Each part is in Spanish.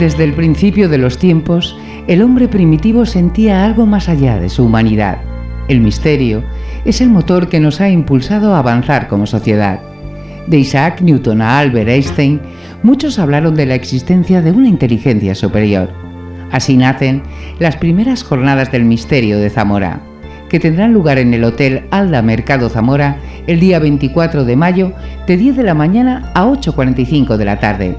Desde el principio de los tiempos, el hombre primitivo sentía algo más allá de su humanidad. El misterio es el motor que nos ha impulsado a avanzar como sociedad. De Isaac Newton a Albert Einstein, muchos hablaron de la existencia de una inteligencia superior. Así nacen las primeras jornadas del misterio de Zamora, que tendrán lugar en el Hotel Alda Mercado Zamora el día 24 de mayo de 10 de la mañana a 8:45 de la tarde.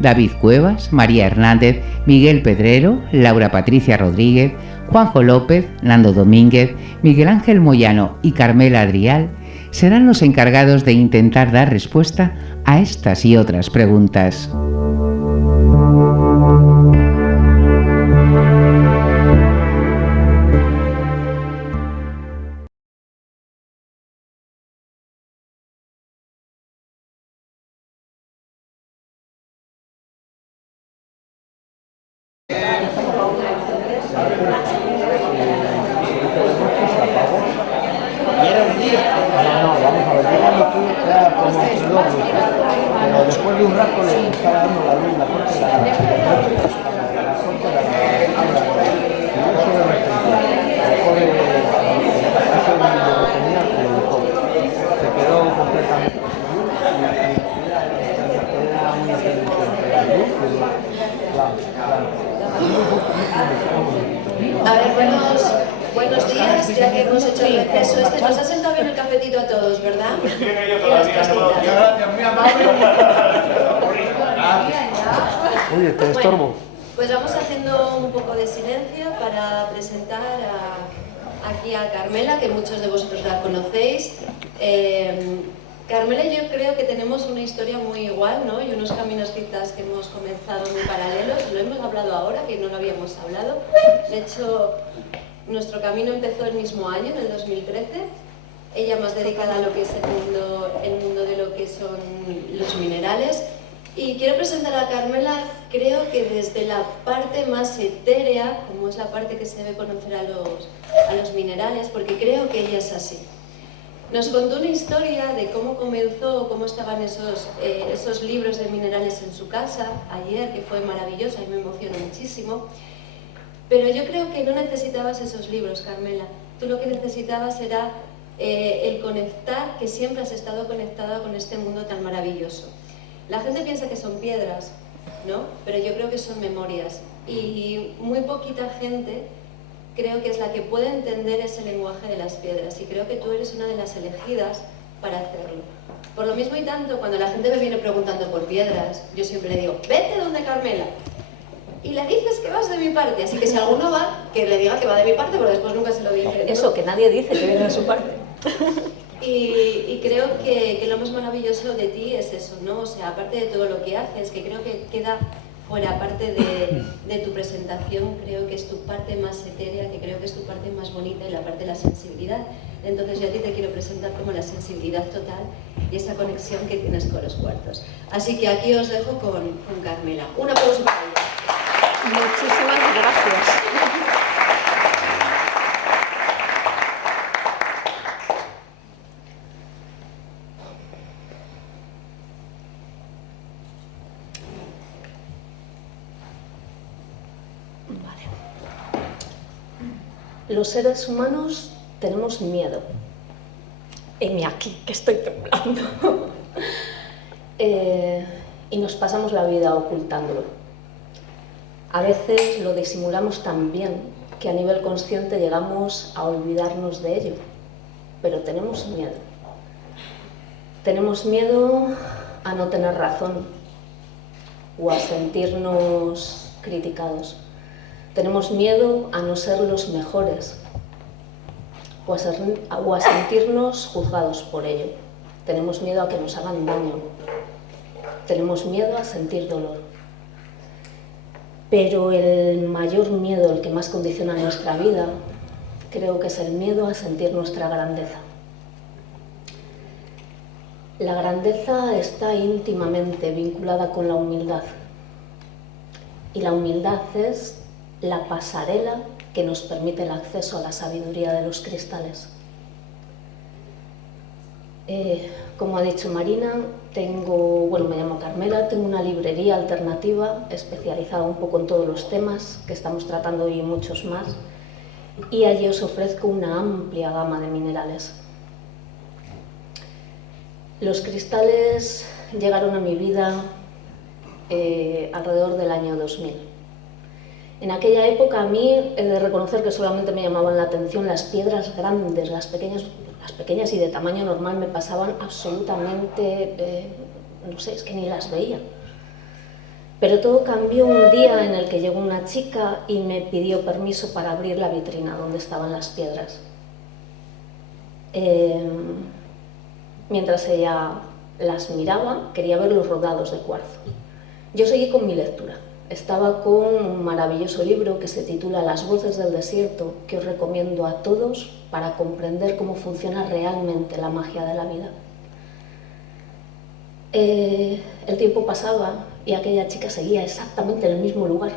David Cuevas, María Hernández, Miguel Pedrero, Laura Patricia Rodríguez, Juanjo López, Nando Domínguez, Miguel Ángel Moyano y Carmela Adrial serán los encargados de intentar dar respuesta a estas y otras preguntas. A ver, buenos días, ya que hemos hecho el receso este. Nos ha sentado bien el cafetito a todos, ¿verdad? Oye, te estorbo. Pues vamos haciendo un poco de silencio para presentar aquí a Carmela, que muchos de vosotros la conocéis. Carmela y yo creo que tenemos una historia muy igual, ¿no? Y unos caminos quizás que hemos comenzado muy paralelos. Lo hemos hablado ahora, que no lo habíamos hablado. De hecho, nuestro camino empezó el mismo año, en el 2013. Ella más dedicada a lo que es el mundo de lo que son los minerales. Y quiero presentar a Carmela, creo que desde la parte más etérea, como es la parte que se debe conocer a los minerales, porque creo que ella es así. Nos contó una historia de cómo comenzó, cómo estaban esos libros de minerales en su casa ayer, que fue maravillosa y me emocionó muchísimo. Pero yo creo que no necesitabas esos libros, Carmela. Tú lo que necesitabas era el conectar, que siempre has estado conectada con este mundo tan maravilloso. La gente piensa que son piedras, ¿no? Pero yo creo que son memorias. Y muy poquita gente creo que es la que puede entender ese lenguaje de las piedras, y creo que tú eres una de las elegidas para hacerlo. Por lo mismo y tanto, cuando la gente me viene preguntando por piedras, yo siempre le digo, vete donde Carmela, y le dices que vas de mi parte, así que si alguno va, que le diga que va de mi parte, pero después nunca se lo dice, ¿no? Eso, que nadie dice que viene de su parte. Y creo que lo más maravilloso de ti es eso, ¿no? O sea, aparte de todo lo que haces, que creo que queda fuera, aparte de tu presentación, creo que es tu parte más etérea, que creo que es tu parte más bonita, y la parte de la sensibilidad. Entonces yo a ti te quiero presentar como la sensibilidad total y esa conexión que tienes con los cuartos. Así que aquí os dejo con Carmela. Un aplauso para ella. Muchísimas gracias. Los seres humanos tenemos miedo. Heme aquí, que estoy temblando. Y nos pasamos la vida ocultándolo. A veces lo disimulamos tan bien que a nivel consciente llegamos a olvidarnos de ello. Pero tenemos miedo. Tenemos miedo a no tener razón o a sentirnos criticados. Tenemos miedo a no ser los mejores o a sentirnos juzgados por ello. Tenemos miedo a que nos hagan daño. Tenemos miedo a sentir dolor. Pero el mayor miedo, el que más condiciona nuestra vida, creo que es el miedo a sentir nuestra grandeza. La grandeza está íntimamente vinculada con la humildad. Y la humildad es la pasarela que nos permite el acceso a la sabiduría de los cristales. Como ha dicho Marina, me llamo Carmela, tengo una librería alternativa especializada un poco en todos los temas que estamos tratando hoy y muchos más, y allí os ofrezco una amplia gama de minerales. Los cristales llegaron a mi vida alrededor del año 2000. En aquella época a mí he de reconocer que solamente me llamaban la atención las piedras grandes, las pequeñas y de tamaño normal me pasaban absolutamente, no sé, es que ni las veía. Pero todo cambió un día en el que llegó una chica y me pidió permiso para abrir la vitrina donde estaban las piedras. Mientras ella las miraba, quería ver los rodados de cuarzo. Yo seguí con mi lectura. Estaba con un maravilloso libro que se titula Las voces del desierto, que os recomiendo a todos para comprender cómo funciona realmente la magia de la vida. El tiempo pasaba y aquella chica seguía exactamente en el mismo lugar.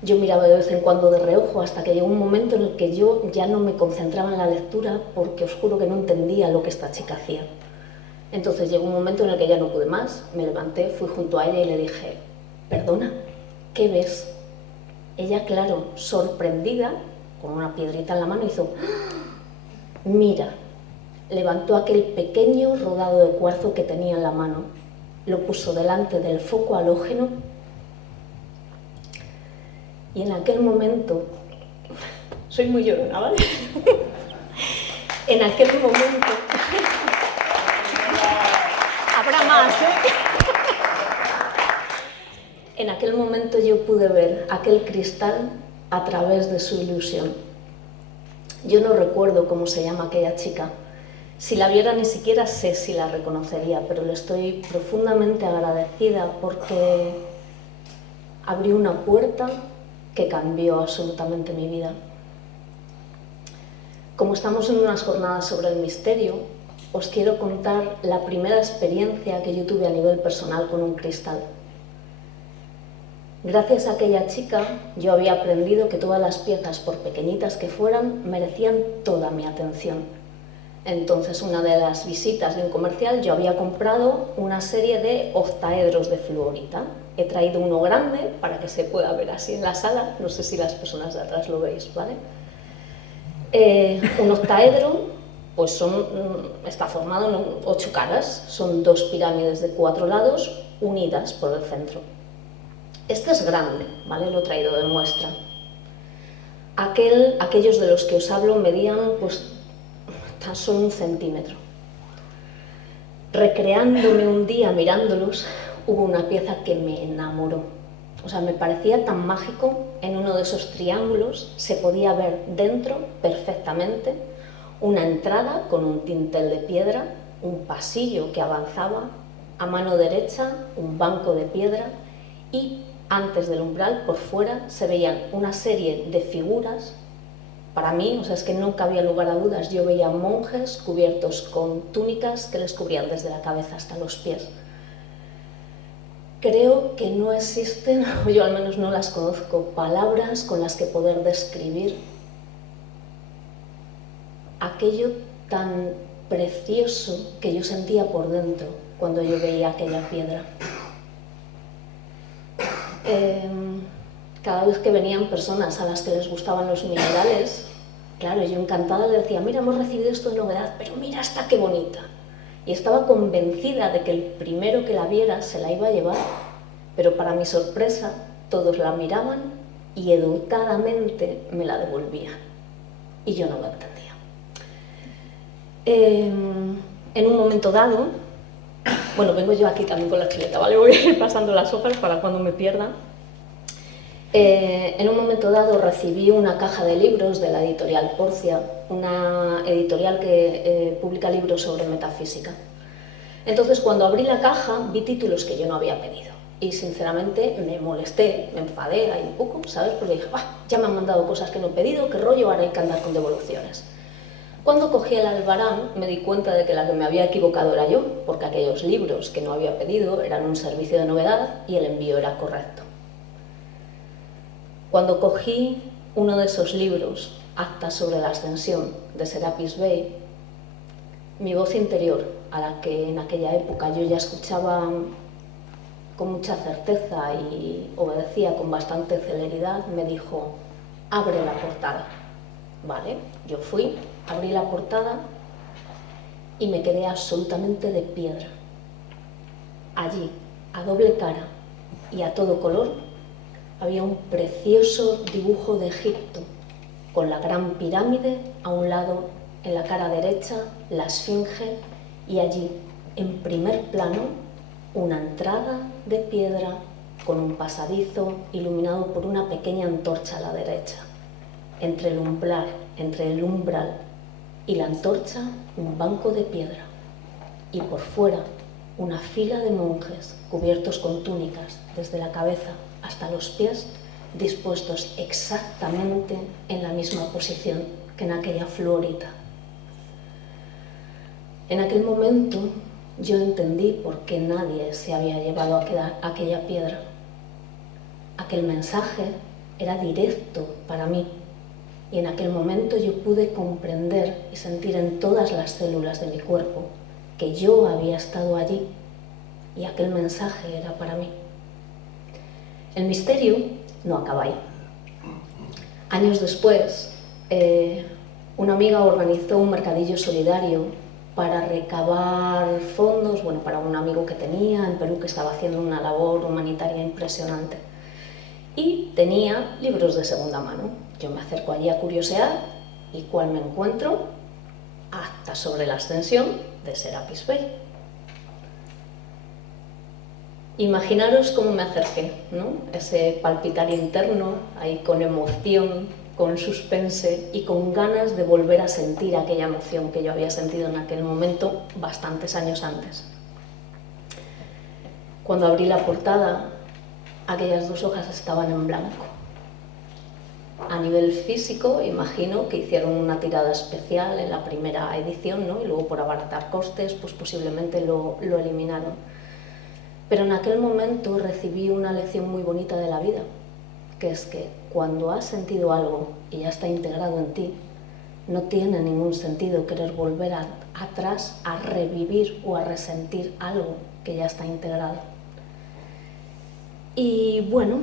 Yo miraba de vez en cuando de reojo hasta que llegó un momento en el que yo ya no me concentraba en la lectura porque os juro que no entendía lo que esta chica hacía. Entonces llegó un momento en el que ya no pude más, me levanté, fui junto a ella y le dije: «Perdona, ¿qué ves?». Ella, claro, sorprendida, con una piedrita en la mano, hizo «¡Ah! Mira». Levantó aquel pequeño rodado de cuarzo que tenía en la mano, lo puso delante del foco halógeno y en aquel momento, soy muy llorona, ¿vale? En aquel momento, habrá más, ¿eh? En aquel momento yo pude ver aquel cristal a través de su ilusión. Yo no recuerdo cómo se llama aquella chica. Si la viera ni siquiera sé si la reconocería, pero le estoy profundamente agradecida porque abrió una puerta que cambió absolutamente mi vida. Como estamos en unas jornadas sobre el misterio, os quiero contar la primera experiencia que yo tuve a nivel personal con un cristal. Gracias a aquella chica, yo había aprendido que todas las piezas, por pequeñitas que fueran, merecían toda mi atención. Entonces, una de las visitas de un comercial, yo había comprado una serie de octaedros de fluorita. He traído uno grande para que se pueda ver así en la sala, no sé si las personas de atrás lo veis, ¿vale? Un octaedro pues está formado en 8 caras, son 2 pirámides de 4 lados unidas por el centro. Este es grande, ¿vale? Lo he traído de muestra. Aquellos de los que os hablo medían pues tan solo 1 centímetro. Recreándome un día mirándolos, hubo una pieza que me enamoró. O sea, me parecía tan mágico. En uno de esos triángulos se podía ver dentro perfectamente una entrada con un dintel de piedra, un pasillo que avanzaba, a mano derecha un banco de piedra y antes del umbral, por fuera, se veían una serie de figuras. Para mí, o sea, es que no cabía lugar a dudas, yo veía monjes cubiertos con túnicas que les cubrían desde la cabeza hasta los pies. Creo que no existen, o yo al menos no las conozco, palabras con las que poder describir aquello tan precioso que yo sentía por dentro cuando yo veía aquella piedra. Cada vez que venían personas a las que les gustaban los minerales, claro, yo encantada le decía: mira, hemos recibido esto de novedad, pero mira esta qué bonita. Y estaba convencida de que el primero que la viera se la iba a llevar, pero para mi sorpresa todos la miraban y educadamente me la devolvían. Y yo no lo entendía. En un momento dado, bueno, vengo yo aquí también con la chuleta, ¿vale? Voy a ir pasando las hojas para cuando me pierda. En un momento dado recibí una caja de libros de la editorial Porcia, una editorial que publica libros sobre metafísica. Entonces, cuando abrí la caja, vi títulos que yo no había pedido. Y sinceramente me molesté, me enfadé ahí un poco, ¿sabes? Porque dije: ya me han mandado cosas que no he pedido, qué rollo, ahora hay que andar con devoluciones. Cuando cogí el albarán me di cuenta de que la que me había equivocado era yo, porque aquellos libros que no había pedido eran un servicio de novedad y el envío era correcto. Cuando cogí uno de esos libros, Actas sobre la ascensión, de Serapis Bey, Mi voz interior, a la que en aquella época yo ya escuchaba con mucha certeza y obedecía con bastante celeridad, me dijo: abre la portada. Vale, yo fui, abrí la portada y me quedé absolutamente de piedra. Allí, a doble cara y a todo color, había un precioso dibujo de Egipto, con la gran pirámide a un lado, en la cara derecha, la esfinge, y allí, en primer plano, una entrada de piedra con un pasadizo iluminado por una pequeña antorcha a la derecha. Entre el umbral y la antorcha, un banco de piedra, y por fuera una fila de monjes cubiertos con túnicas desde la cabeza hasta los pies, dispuestos exactamente en la misma posición que en aquella fluorita. En aquel momento yo entendí por qué nadie se había llevado aquella piedra. Aquel mensaje era directo para mí, y en aquel momento yo pude comprender y sentir en todas las células de mi cuerpo que yo había estado allí y aquel mensaje era para mí. El misterio no acaba ahí. Años después, una amiga organizó un mercadillo solidario para recabar fondos, para un amigo que tenía en Perú que estaba haciendo una labor humanitaria impresionante. Y tenía libros de segunda mano. Yo me acerco allí a curiosear y ¿cuál me encuentro? Acta sobre la ascensión de Serapis Bey. Imaginaros cómo me acerqué, ¿no? Ese palpitar interno, ahí con emoción, con suspense y con ganas de volver a sentir aquella emoción que yo había sentido en aquel momento bastantes años antes. Cuando abrí la portada, aquellas dos hojas estaban en blanco. A nivel físico, imagino que hicieron una tirada especial en la primera edición, ¿no? Y luego por abaratar costes, pues posiblemente lo eliminaron. Pero en aquel momento recibí una lección muy bonita de la vida, que es que cuando has sentido algo y ya está integrado en ti, no tiene ningún sentido querer volver atrás a revivir o a resentir algo que ya está integrado. Y bueno,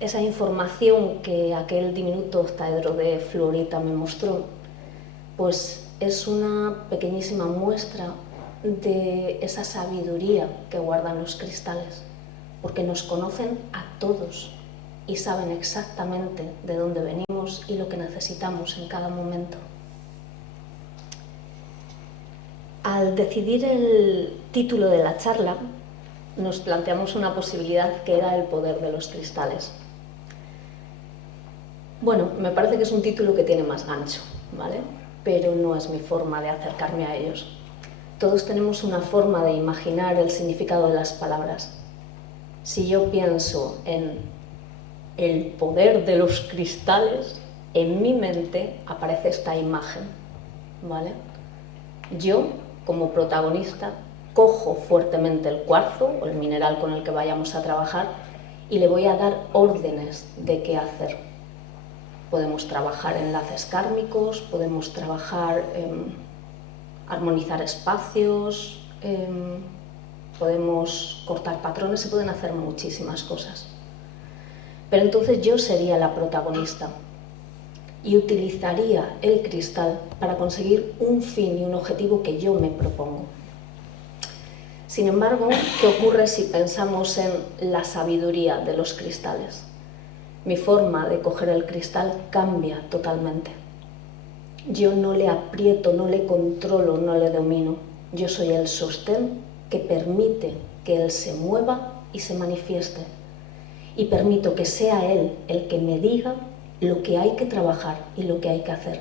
esa información que aquel diminuto octaedro de fluorita me mostró, pues es una pequeñísima muestra de esa sabiduría que guardan los cristales, porque nos conocen a todos y saben exactamente de dónde venimos y lo que necesitamos en cada momento. Al decidir el título de la charla, nos planteamos una posibilidad que era el poder de los cristales. Bueno, me parece que es un título que tiene más gancho, ¿vale? Pero no es mi forma de acercarme a ellos. Todos tenemos una forma de imaginar el significado de las palabras. Si yo pienso en el poder de los cristales, en mi mente aparece esta imagen, ¿vale? Yo, como protagonista, cojo fuertemente el cuarzo o el mineral con el que vayamos a trabajar y le voy a dar órdenes de qué hacer. Podemos trabajar enlaces kármicos, podemos trabajar armonizar espacios, podemos cortar patrones, se pueden hacer muchísimas cosas. Pero entonces yo sería la protagonista y utilizaría el cristal para conseguir un fin y un objetivo que yo me propongo. Sin embargo, ¿qué ocurre si pensamos en la sabiduría de los cristales? Mi forma de coger el cristal cambia totalmente. Yo no le aprieto, no le controlo, no le domino. Yo soy el sostén que permite que él se mueva y se manifieste. Y permito que sea él el que me diga lo que hay que trabajar y lo que hay que hacer.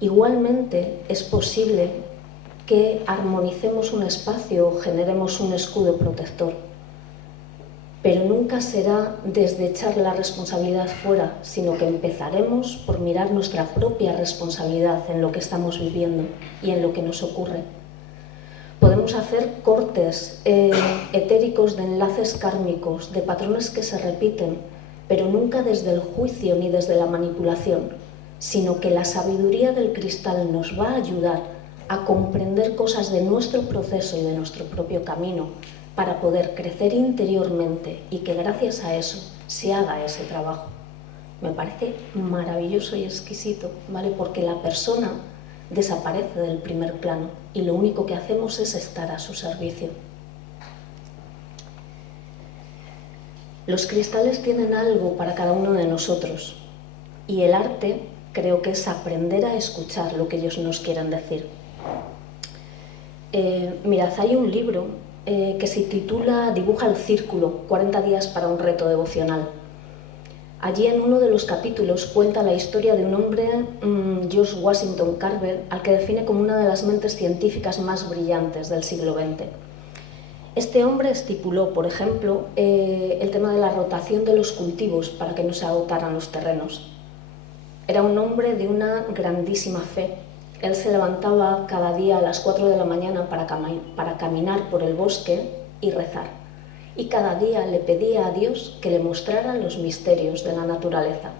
Igualmente es posible que armonicemos un espacio o generemos un escudo protector, pero nunca será desde echar la responsabilidad fuera, sino que empezaremos por mirar nuestra propia responsabilidad en lo que estamos viviendo y en lo que nos ocurre. Podemos hacer cortes etéricos de enlaces kármicos, de patrones que se repiten, pero nunca desde el juicio ni desde la manipulación, sino que la sabiduría del cristal nos va a ayudar a comprender cosas de nuestro proceso y de nuestro propio camino para poder crecer interiormente y que gracias a eso se haga ese trabajo. Me parece maravilloso y exquisito, ¿vale? Porque la persona desaparece del primer plano y lo único que hacemos es estar a su servicio. Los cristales tienen algo para cada uno de nosotros y el arte creo que es aprender a escuchar lo que ellos nos quieren decir. Mirad, hay un libro que se titula Dibuja el círculo, 40 días para un reto devocional. Allí en uno de los capítulos cuenta la historia de un hombre, George Washington Carver, al que define como una de las mentes científicas más brillantes del siglo XX. Este hombre estipuló, por ejemplo, el tema de la rotación de los cultivos para que no se agotaran los terrenos. Era un hombre de una grandísima fe. Él se levantaba cada día a las 4 de la mañana para caminar por el bosque y rezar. Y cada día le pedía a Dios que le mostrara los misterios de la naturaleza.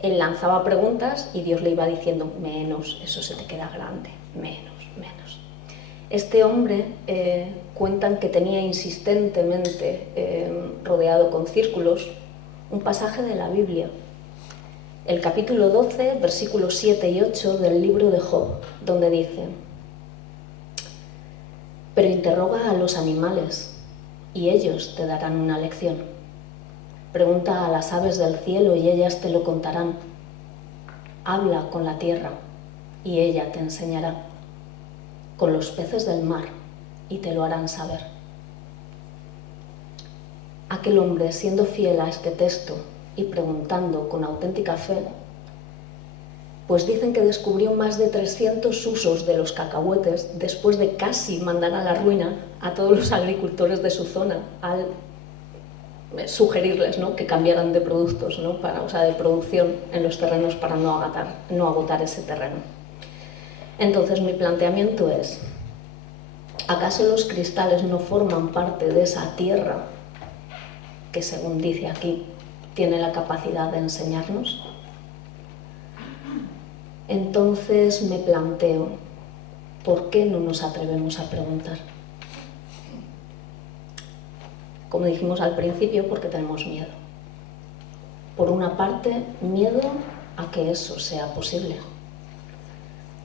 Él lanzaba preguntas y Dios le iba diciendo, menos, eso se te queda grande, menos, menos. Este hombre cuentan que tenía insistentemente rodeado con círculos un pasaje de la Biblia, el capítulo 12, versículos 7 y 8 del libro de Job, donde dice, pero interroga a los animales y ellos te darán una lección. Pregunta a las aves del cielo y ellas te lo contarán. Habla con la tierra y ella te enseñará. Con los peces del mar y te lo harán saber. Aquel hombre, siendo fiel a este texto y preguntando con auténtica fe, pues dicen que descubrió más de 300 usos de los cacahuetes después de casi mandar a la ruina a todos los agricultores de su zona al sugerirles, ¿no?, que cambiaran de productos, ¿no?, de producción en los terrenos para no agotar ese terreno. Entonces mi planteamiento es, ¿acaso los cristales no forman parte de esa tierra que, según dice aquí, tiene la capacidad de enseñarnos? Entonces me planteo, ¿por qué no nos atrevemos a preguntar? Como dijimos al principio, porque tenemos miedo. Por una parte, miedo a que eso sea posible.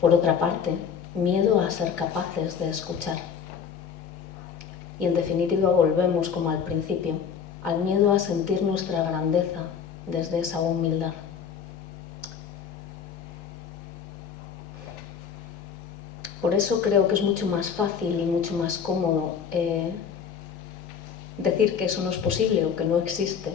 Por otra parte, miedo a ser capaces de escuchar. Y en definitiva volvemos como al principio, al miedo a sentir nuestra grandeza desde esa humildad. Por eso creo que es mucho más fácil y mucho más cómodo decir que eso no es posible o que no existe.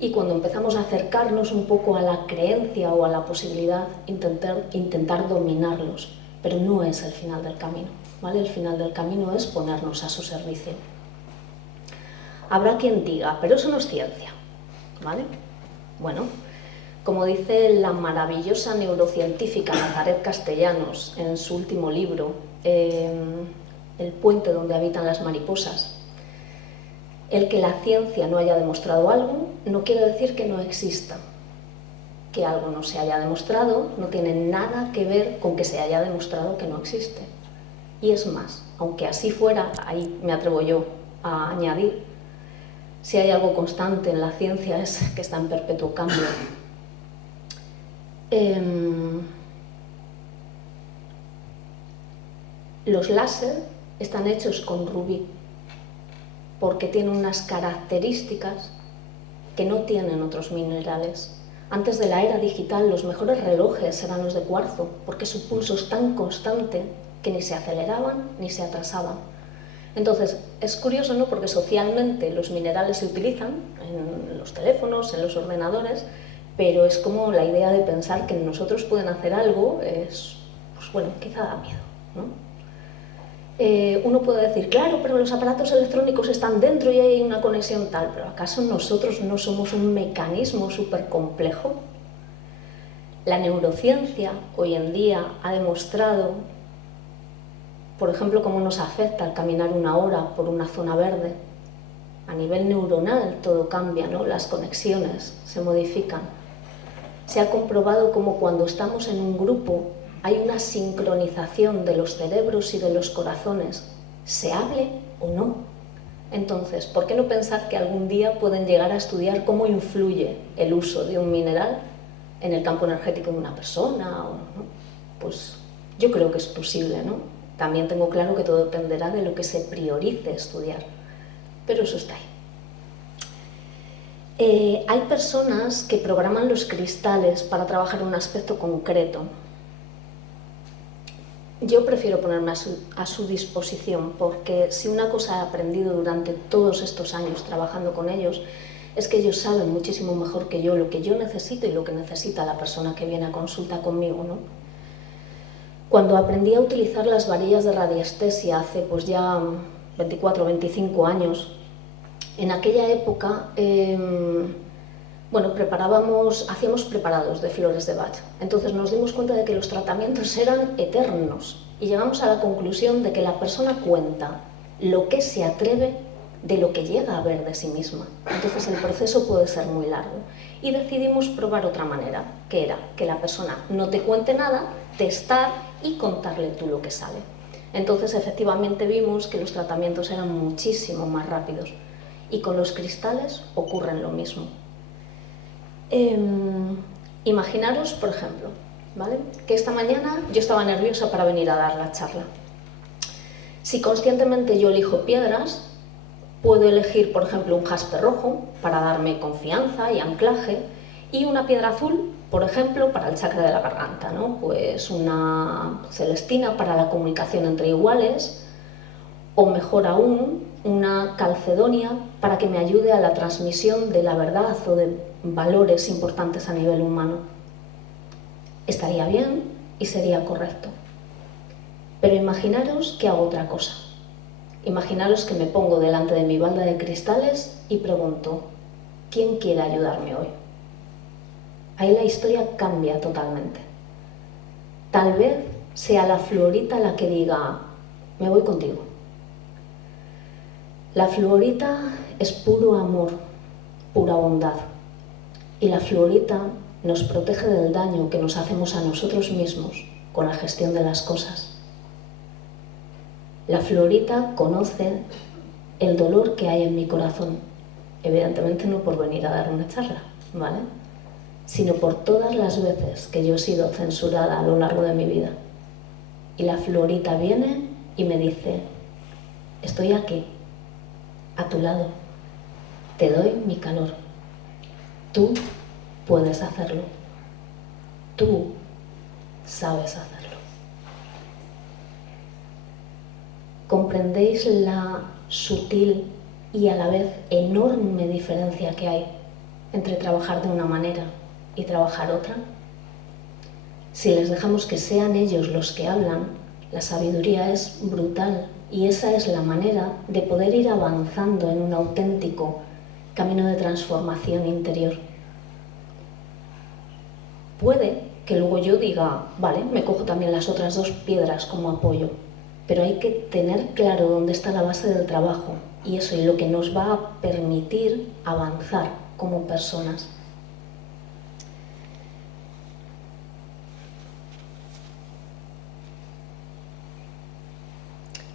Y cuando empezamos a acercarnos un poco a la creencia o a la posibilidad, intentar dominarlos. Pero no es el final del camino, ¿vale? El final del camino es ponernos a su servicio. Habrá quien diga, pero eso no es ciencia, ¿vale? Bueno, como dice la maravillosa neurocientífica Nazaret Castellanos en su último libro, El puente donde habitan las mariposas, el que la ciencia no haya demostrado algo no quiere decir que no exista. Que algo no se haya demostrado no tiene nada que ver con que se haya demostrado que no existe. Y es más, aunque así fuera, ahí me atrevo yo a añadir, si hay algo constante en la ciencia es que está en perpetuo cambio. Los láser están hechos con rubí porque tienen unas características que no tienen otros minerales. Antes de la era digital, los mejores relojes eran los de cuarzo, porque su pulso es tan constante que ni se aceleraban ni se atrasaban. Entonces, es curioso, ¿no?, porque socialmente los minerales se utilizan en los teléfonos, en los ordenadores, pero es como la idea de pensar que nosotros pueden hacer algo, es, pues bueno, quizá da miedo, ¿no? Uno puede decir, claro, pero los aparatos electrónicos están dentro y hay una conexión tal, pero ¿acaso nosotros no somos un mecanismo súper complejo? La neurociencia hoy en día ha demostrado, por ejemplo, cómo nos afecta al caminar una hora por una zona verde. A nivel neuronal todo cambia, ¿no? Las conexiones se modifican. Se ha comprobado como cuando estamos en un grupo hay una sincronización de los cerebros y de los corazones, se hable o no. Entonces, ¿por qué no pensar que algún día pueden llegar a estudiar cómo influye el uso de un mineral en el campo energético de una persona? O no? Pues yo creo que es posible, ¿no? También tengo claro que todo dependerá de lo que se priorice estudiar, pero eso está ahí. Hay personas que programan los cristales para trabajar en un aspecto concreto. Yo prefiero ponerme a su disposición, porque si una cosa he aprendido durante todos estos años trabajando con ellos, es que ellos saben muchísimo mejor que yo lo que yo necesito y lo que necesita la persona que viene a consulta conmigo, ¿no? Cuando aprendí a utilizar las varillas de radiestesia hace pues ya 24 o 25 años, en aquella época hacíamos preparados de flores de Bach. Entonces nos dimos cuenta de que los tratamientos eran eternos y llegamos a la conclusión de que la persona cuenta lo que se atreve de lo que llega a ver de sí misma. Entonces el proceso puede ser muy largo. Y decidimos probar otra manera, que era que la persona no te cuente nada, testar y contarle tú lo que sale. Entonces efectivamente vimos que los tratamientos eran muchísimo más rápidos. Y con los cristales ocurre lo mismo. Imaginaros, por ejemplo, ¿vale?, que esta mañana yo estaba nerviosa para venir a dar la charla. Si conscientemente yo elijo piedras, puedo elegir, por ejemplo, un jaspe rojo para darme confianza y anclaje, y una piedra azul, por ejemplo, para el chakra de la garganta, ¿no? Pues una celestina para la comunicación entre iguales, o mejor aún, una calcedonia para que me ayude a la transmisión de la verdad o de valores importantes a nivel humano. Estaría bien y sería correcto. Pero imaginaros que hago otra cosa. Imaginaros que me pongo delante de mi balda de cristales y pregunto, ¿quién quiere ayudarme hoy? Ahí la historia cambia totalmente. Tal vez sea la fluorita la que diga, me voy contigo. La fluorita es puro amor, pura bondad. Y la fluorita nos protege del daño que nos hacemos a nosotros mismos con la gestión de las cosas. La fluorita conoce el dolor que hay en mi corazón, evidentemente no por venir a dar una charla, ¿vale?, sino por todas las veces que yo he sido censurada a lo largo de mi vida. Y la fluorita viene y me dice, estoy aquí, a tu lado, te doy mi calor, tú puedes hacerlo, tú sabes hacerlo. ¿Comprendéis la sutil y a la vez enorme diferencia que hay entre trabajar de una manera y trabajar otra? Si les dejamos que sean ellos los que hablan, la sabiduría es brutal y esa es la manera de poder ir avanzando en un auténtico camino de transformación interior. Puede que luego yo diga, vale, me cojo también las otras dos piedras como apoyo, pero hay que tener claro dónde está la base del trabajo y eso es lo que nos va a permitir avanzar como personas.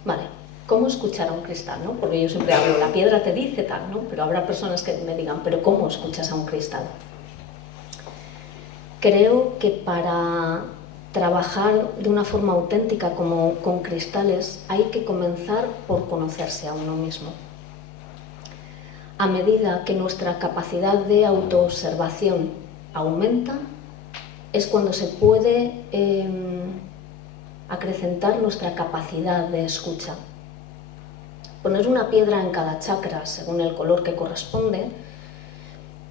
Vale, ¿cómo escuchar a un cristal, no? Porque yo siempre hablo, la piedra te dice tal, ¿no? Pero habrá personas que me digan, ¿pero cómo escuchas a un cristal? Creo que para trabajar de una forma auténtica como con cristales hay que comenzar por conocerse a uno mismo. A medida que nuestra capacidad de autoobservación aumenta, es cuando se puede acrecentar nuestra capacidad de escucha. Poner una piedra en cada chakra según el color que corresponde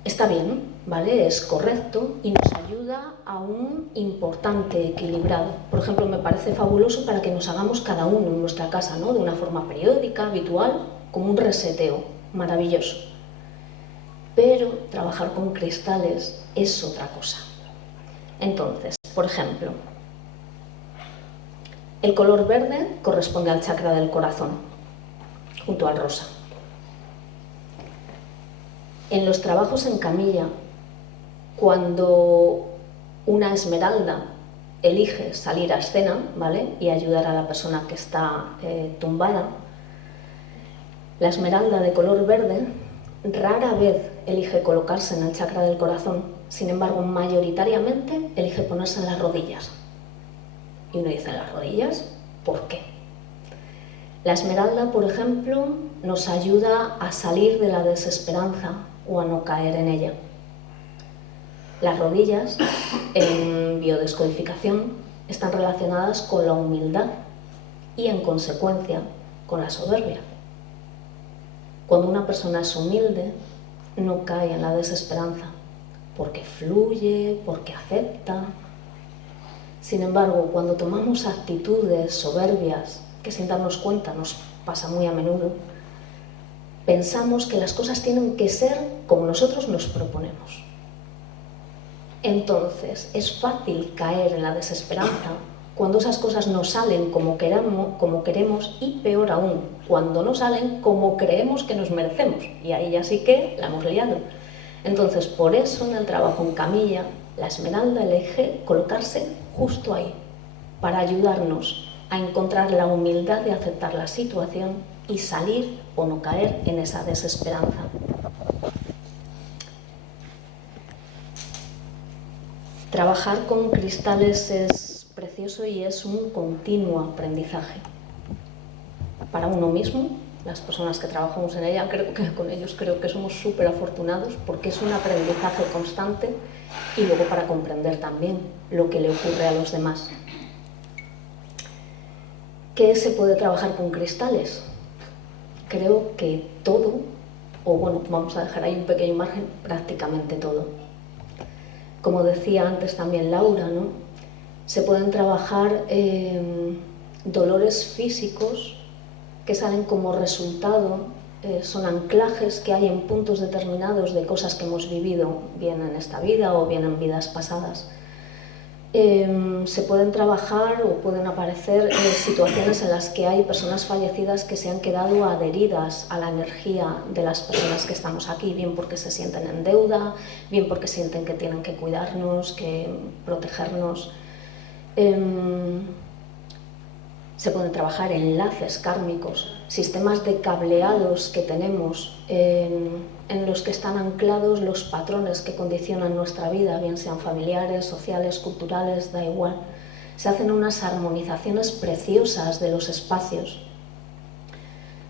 está bien, ¿vale? Es correcto y nos ayuda a un importante equilibrado. Por ejemplo, me parece fabuloso para que nos hagamos cada uno en nuestra casa, ¿no? De una forma periódica, habitual, como un reseteo, maravilloso. Pero trabajar con cristales es otra cosa. Entonces, por ejemplo, el color verde corresponde al chakra del corazón, junto al rosa. En los trabajos en camilla, cuando una esmeralda elige salir a escena, ¿vale?, y ayudar a la persona que está tumbada, la esmeralda de color verde rara vez elige colocarse en el chakra del corazón, sin embargo, mayoritariamente elige ponerse en las rodillas. Y uno dice, ¿en las rodillas? ¿Por qué? La esmeralda, por ejemplo, nos ayuda a salir de la desesperanza o a no caer en ella. Las rodillas, en biodescodificación, están relacionadas con la humildad y, en consecuencia, con la soberbia. Cuando una persona es humilde, no cae en la desesperanza, porque fluye, porque acepta. Sin embargo, cuando tomamos actitudes soberbias, que sin darnos cuenta nos pasa muy a menudo, pensamos que las cosas tienen que ser como nosotros nos proponemos. Entonces, es fácil caer en la desesperanza cuando esas cosas no salen como queremos y, peor aún, cuando no salen como creemos que nos merecemos. Y ahí ya sí que la hemos liado. Entonces, por eso en el trabajo en camilla, la esmeralda elige colocarse justo ahí, para ayudarnos a encontrar la humildad de aceptar la situación y salir o no caer en esa desesperanza. Trabajar con cristales es precioso y es un continuo aprendizaje. Para uno mismo, las personas que trabajamos en ella, con ellos creo que somos súper afortunados porque es un aprendizaje constante y luego para comprender también lo que le ocurre a los demás. ¿Qué se puede trabajar con cristales? Creo que todo, o bueno, vamos a dejar ahí un pequeño margen, prácticamente todo. Como decía antes también Laura, ¿no?, se pueden trabajar dolores físicos que salen como resultado, son anclajes que hay en puntos determinados de cosas que hemos vivido, bien en esta vida o bien en vidas pasadas. Se pueden trabajar o pueden aparecer situaciones en las que hay personas fallecidas que se han quedado adheridas a la energía de las personas que estamos aquí, bien porque se sienten en deuda, bien porque sienten que tienen que cuidarnos, que protegernos. Se pueden trabajar enlaces kármicos, sistemas de cableados que tenemos en los que están anclados los patrones que condicionan nuestra vida, bien sean familiares, sociales, culturales, da igual. Se hacen unas armonizaciones preciosas de los espacios.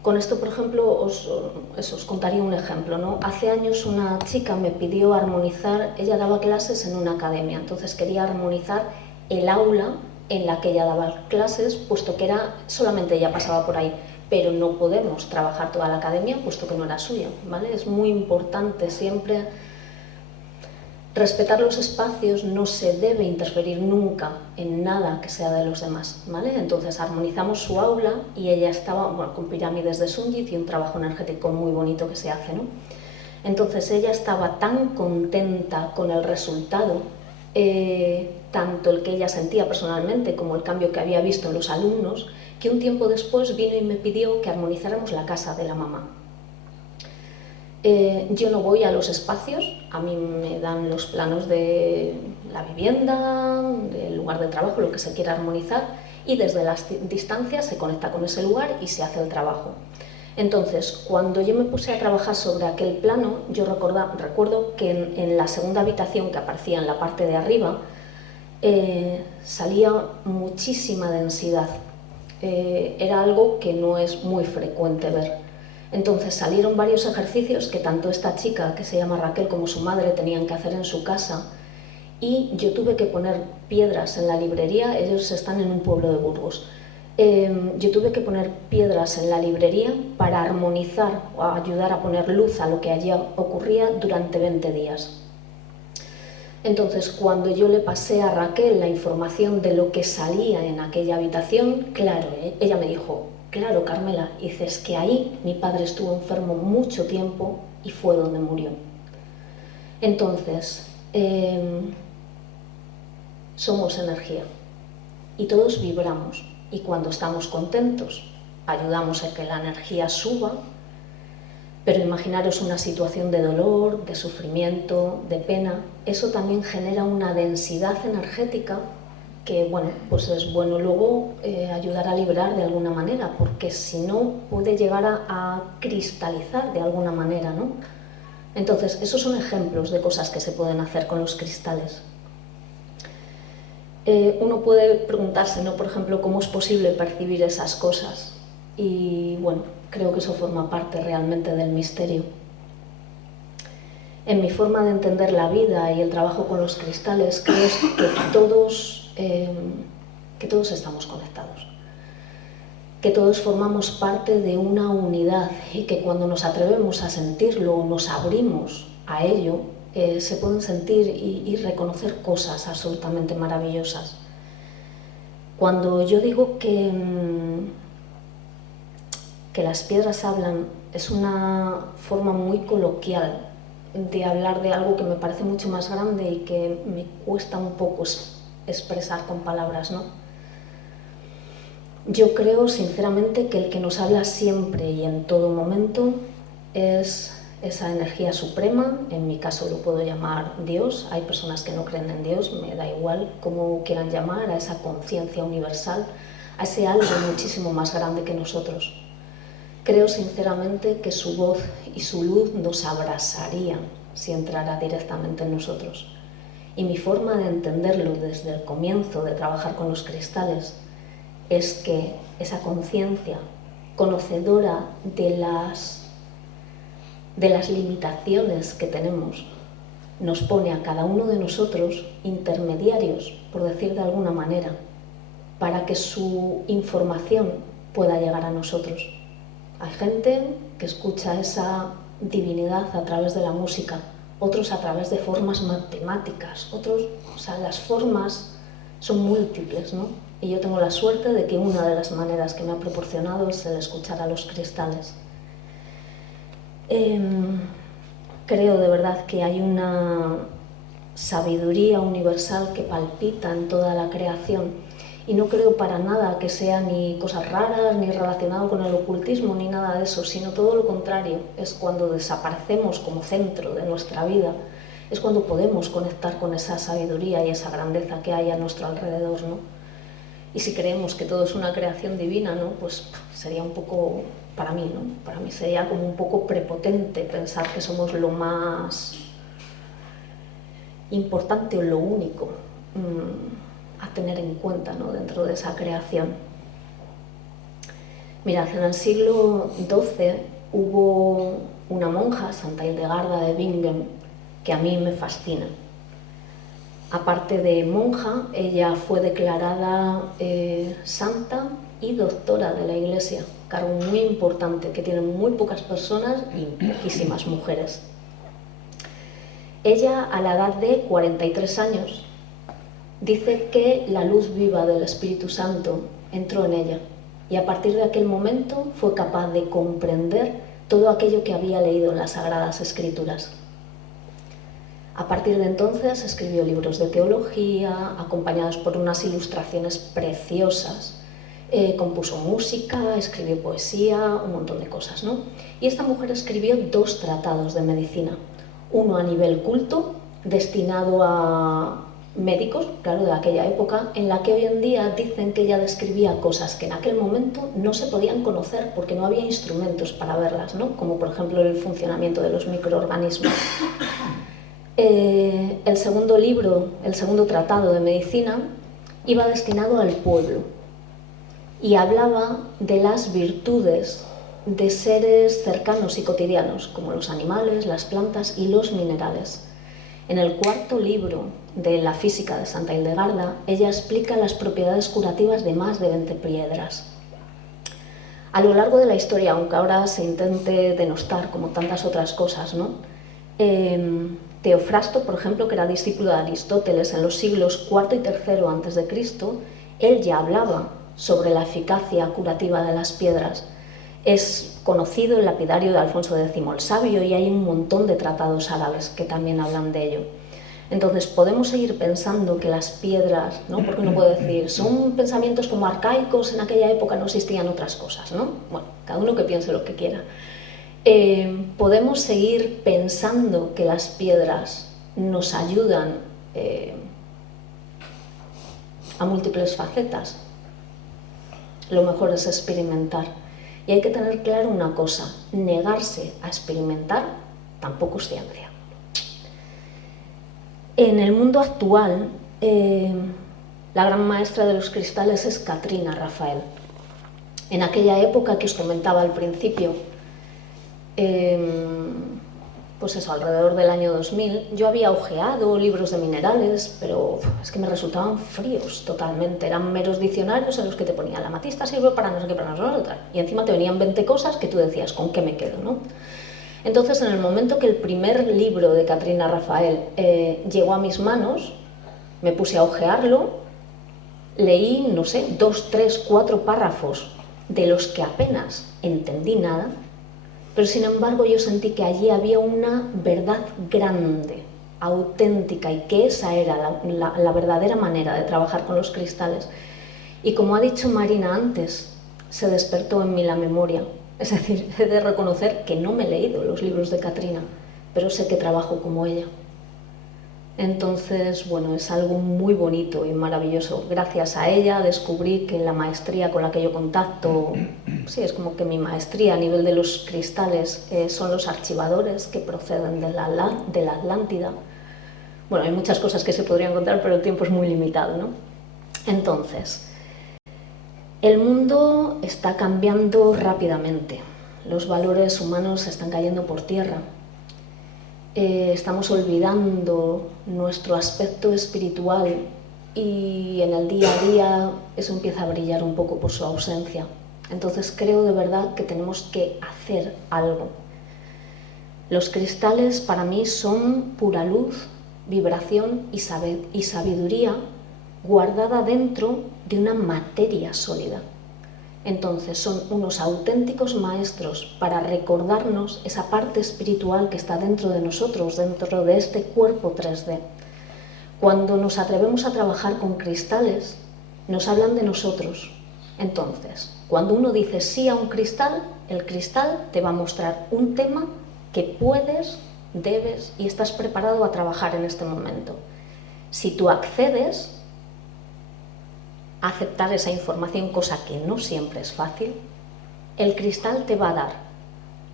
Con esto, por ejemplo, os contaría un ejemplo, ¿no? Hace años una chica me pidió armonizar, ella daba clases en una academia, entonces quería armonizar el aula en la que ella daba clases, puesto que solamente ella pasaba por ahí, pero no podemos trabajar toda la academia, puesto que no era suya, ¿vale? Es muy importante siempre respetar los espacios, no se debe interferir nunca en nada que sea de los demás, ¿vale? Entonces armonizamos su aula y ella estaba con pirámides de Sungit y un trabajo energético muy bonito que se hace, ¿no? Entonces ella estaba tan contenta con el resultado, tanto el que ella sentía personalmente como el cambio que había visto en los alumnos, que un tiempo después vino y me pidió que armonizáramos la casa de la mamá. Yo no voy a los espacios, a mí me dan los planos de la vivienda, del lugar de trabajo, lo que se quiera armonizar, y desde las distancias se conecta con ese lugar y se hace el trabajo. Entonces, cuando yo me puse a trabajar sobre aquel plano, yo recuerdo que en la segunda habitación que aparecía en la parte de arriba, salía muchísima densidad. Era algo que no es muy frecuente ver. Entonces salieron varios ejercicios que tanto esta chica, que se llama Raquel, como su madre tenían que hacer en su casa, y yo tuve que poner piedras en la librería. Ellos están en un pueblo de Burgos. Yo tuve que poner piedras en la librería para armonizar o ayudar a poner luz a lo que allí ocurría durante 20 días. Entonces, cuando yo le pasé a Raquel la información de lo que salía en aquella habitación, claro, ella me dijo: claro, Carmela, dices que ahí mi padre estuvo enfermo mucho tiempo y fue donde murió. Entonces, somos energía y todos vibramos, y cuando estamos contentos ayudamos a que la energía suba, Pero imaginaros una situación de dolor, de sufrimiento, de pena. Eso también genera una densidad energética que, bueno, pues es bueno luego ayudar a liberar de alguna manera, porque si no puede llegar a cristalizar de alguna manera, ¿no? Entonces, esos son ejemplos de cosas que se pueden hacer con los cristales. Uno puede preguntarse, ¿no? Por ejemplo, ¿cómo es posible percibir esas cosas? Y bueno, creo que eso forma parte realmente del misterio. En mi forma de entender la vida y el trabajo con los cristales, creo que todos estamos conectados, que todos formamos parte de una unidad y que cuando nos atrevemos a sentirlo o nos abrimos a ello, se pueden sentir y reconocer cosas absolutamente maravillosas. Cuando yo digo que las piedras hablan, es una forma muy coloquial de hablar de algo que me parece mucho más grande y que me cuesta un poco expresar con palabras, ¿no? Yo creo sinceramente que el que nos habla siempre y en todo momento es esa energía suprema. En mi caso lo puedo llamar Dios. Hay personas que no creen en Dios, me da igual cómo quieran llamar a esa conciencia universal, a ese algo muchísimo más grande que nosotros. Creo sinceramente que su voz y su luz nos abrazarían si entrara directamente en nosotros. Y mi forma de entenderlo desde el comienzo de trabajar con los cristales es que esa conciencia conocedora de las limitaciones que tenemos nos pone a cada uno de nosotros intermediarios, por decir de alguna manera, para que su información pueda llegar a nosotros. Hay gente que escucha esa divinidad a través de la música, otros a través de formas matemáticas, las formas son múltiples, ¿no? Y yo tengo la suerte de que una de las maneras que me ha proporcionado es el escuchar a los cristales. Creo de verdad que hay una sabiduría universal que palpita en toda la creación. Y no creo para nada que sea ni cosas raras, ni relacionado con el ocultismo, ni nada de eso, sino todo lo contrario. Es cuando desaparecemos como centro de nuestra vida, es cuando podemos conectar con esa sabiduría y esa grandeza que hay a nuestro alrededor, ¿no? Y si creemos que todo es una creación divina, ¿no? Pues sería un poco, para mí, ¿no? Para mí sería como un poco prepotente pensar que somos lo más importante o lo único a tener en cuenta, ¿no? Dentro de esa creación. Mirad, en el siglo XII hubo una monja, Santa Hildegarda de Bingen, que a mí me fascina. Aparte de monja, ella fue declarada santa y doctora de la Iglesia, cargo muy importante que tienen muy pocas personas y poquísimas mujeres. Ella, a la edad de 43 años, dice que la luz viva del Espíritu Santo entró en ella y a partir de aquel momento fue capaz de comprender todo aquello que había leído en las Sagradas Escrituras. A partir de entonces escribió libros de teología, acompañados por unas ilustraciones preciosas, compuso música, escribió poesía, un montón de cosas, ¿no? Y esta mujer escribió 2 tratados de medicina, uno a nivel culto, destinado a médicos, claro, de aquella época, en la que hoy en día dicen que ella describía cosas que en aquel momento no se podían conocer porque no había instrumentos para verlas, ¿no? Como por ejemplo el funcionamiento de los microorganismos. El segundo libro, el segundo tratado de medicina, iba destinado al pueblo y hablaba de las virtudes de seres cercanos y cotidianos, como los animales, las plantas y los minerales. En el cuarto libro de la física de Santa Hildegarda, ella explica las propiedades curativas de más de 20 piedras. A lo largo de la historia, aunque ahora se intente denostar como tantas otras cosas, ¿no? Teofrasto, por ejemplo, que era discípulo de Aristóteles en los siglos IV y III a.C., él ya hablaba sobre la eficacia curativa de las piedras. Es conocido el lapidario de Alfonso X el Sabio y hay un montón de tratados árabes que también hablan de ello. Entonces podemos seguir pensando que las piedras, ¿no? Porque uno puede decir, son pensamientos como arcaicos, en aquella época no existían otras cosas, ¿no? Bueno, cada uno que piense lo que quiera. Podemos seguir pensando que las piedras nos ayudan a múltiples facetas. Lo mejor es experimentar. Y hay que tener claro una cosa: negarse a experimentar tampoco es ciencia. En el mundo actual, la gran maestra de los cristales es Katrina Rafael. En aquella época que os comentaba al principio, pues eso, alrededor del año 2000, yo había hojeado libros de minerales, pero es que me resultaban fríos totalmente. Eran meros diccionarios en los que te ponían la amatista sirve para no sé qué, para no sé qué, y encima te venían 20 cosas que tú decías, ¿con qué me quedo?, ¿no? Entonces, en el momento que el primer libro de Katrina Rafael llegó a mis manos, me puse a hojearlo, leí, no sé, 2, 3, 4 párrafos de los que apenas entendí nada, pero sin embargo yo sentí que allí había una verdad grande, auténtica, y que esa era la verdadera manera de trabajar con los cristales. Y como ha dicho Marina antes, se despertó en mí la memoria. Es decir, he de reconocer que no me he leído los libros de Katrina, pero sé que trabajo como ella. Entonces, bueno, es algo muy bonito y maravilloso. Gracias a ella descubrí que la maestría con la que yo contacto, sí, es como que mi maestría a nivel de los cristales son los archivadores que proceden de la Atlántida. Bueno, hay muchas cosas que se podrían contar, pero el tiempo es muy limitado, ¿no? Entonces, el mundo está cambiando rápidamente. Los valores humanos están cayendo por tierra. Estamos olvidando nuestro aspecto espiritual y en el día a día eso empieza a brillar un poco por su ausencia. Entonces creo de verdad que tenemos que hacer algo. Los cristales para mí son pura luz, vibración y sabiduría guardada dentro de una materia sólida. Entonces son unos auténticos maestros para recordarnos esa parte espiritual que está dentro de nosotros, dentro de este cuerpo 3D. Cuando nos atrevemos a trabajar con cristales, nos hablan de nosotros. Entonces, cuando uno dice sí a un cristal, el cristal te va a mostrar un tema que puedes, debes y estás preparado a trabajar en este momento. Si tú accedes a aceptar esa información, cosa que no siempre es fácil, el cristal te va a dar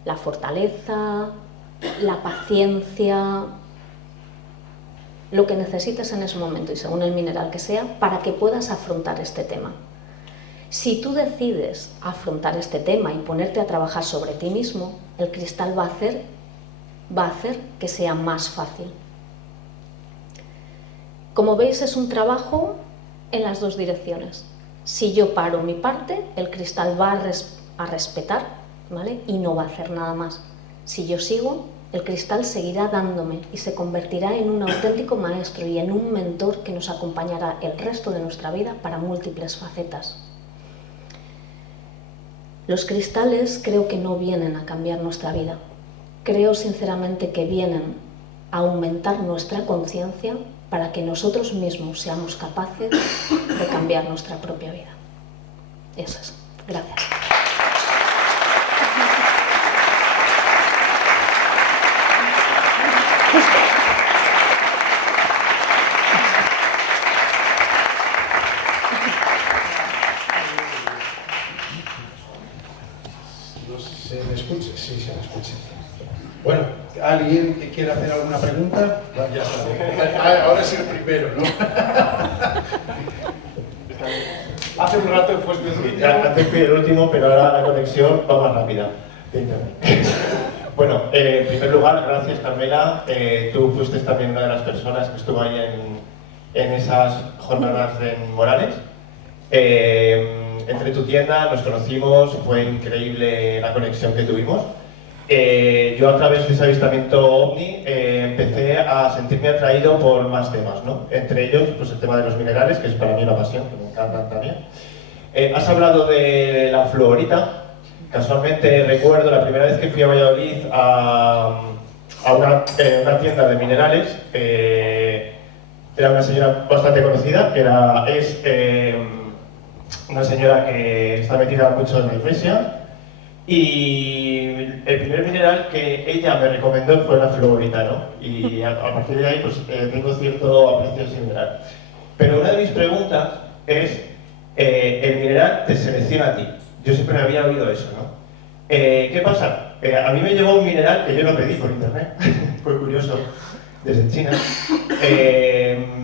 la fortaleza, la paciencia, lo que necesites en ese momento y según el mineral que sea, para que puedas afrontar este tema. Si tú decides afrontar este tema y ponerte a trabajar sobre ti mismo, el cristal va a hacer que sea más fácil. Como veis, es un trabajo en las dos direcciones. Si yo paro mi parte, el cristal va a respetar, ¿vale? Y no va a hacer nada más. Si yo sigo, el cristal seguirá dándome y se convertirá en un auténtico maestro y en un mentor que nos acompañará el resto de nuestra vida para múltiples facetas. Los cristales creo que no vienen a cambiar nuestra vida. Creo sinceramente que vienen a aumentar nuestra conciencia para que nosotros mismos seamos capaces de cambiar nuestra propia vida. Eso es. Gracias. No sé si se me escucha. Sí, se me escucha. Bueno, ¿alguien que quiera hacer alguna pregunta? Ya está. Ahora es el primero, ¿no? Hace un rato fue el último. Antes fui el último, pero ahora la conexión va más rápida. Bueno, en primer lugar, gracias Carmela. Tú fuiste también una de las personas que estuvo ahí en esas jornadas en Morales. Entré en tu tienda, nos conocimos, fue increíble la conexión que tuvimos. Yo a través de ese avistamiento OVNI empecé a sentirme atraído por más temas, ¿no? Entre ellos, pues el tema de los minerales, que es para mí una pasión, que me encantan también. Has hablado de la fluorita. Casualmente recuerdo la primera vez que fui a Valladolid a una tienda de minerales. Era una señora bastante conocida, es una señora que está metida mucho en la iglesia. Y el primer mineral que ella me recomendó fue la fluorita, ¿no? Y a partir de ahí pues tengo cierto aprecio a ese mineral. Pero una de mis preguntas es, el mineral te selecciona a ti. Yo siempre había oído eso, ¿no? ¿Qué pasa? A mí me llegó un mineral que yo no pedí por internet, fue curioso, desde China.